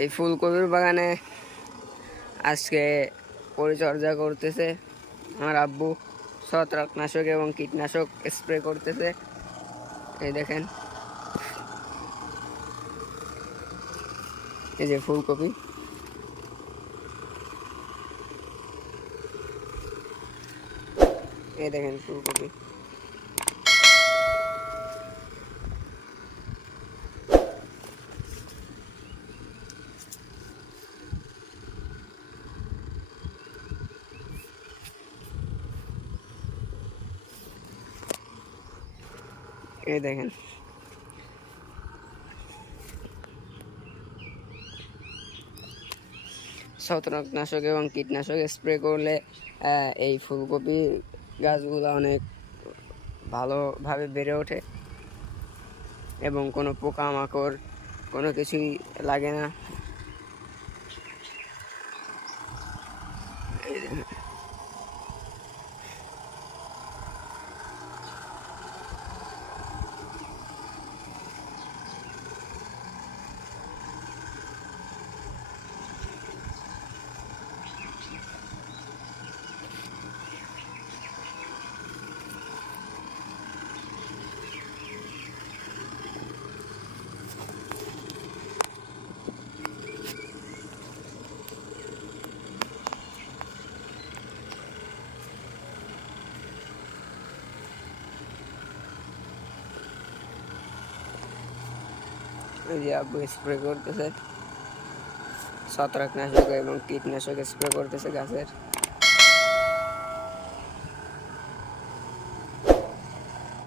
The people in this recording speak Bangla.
এই ফুলকপির বাগানে আজকে পরিচর্যা করতেছে আমার আব্বু। ছত্রাকনাশক এবং কীটনাশক স্প্রে করতেছে। এই দেখেন। এই যে ফুলকপি। এই দেখেন ফুলকপি। এই দেখেন। ছত্রাকনাশক এবং কীটনাশক স্প্রে করলে এই ফুলকপি গাছগুলো অনেক ভালোভাবে বেড়ে ওঠে এবং কোনো পোকামাকড়, কোনো কিছুই লাগে না। স্প্রে করতেছে। ছত্রাকনাশক এবং কীটনাশক স্প্রে করতেছে গাছের।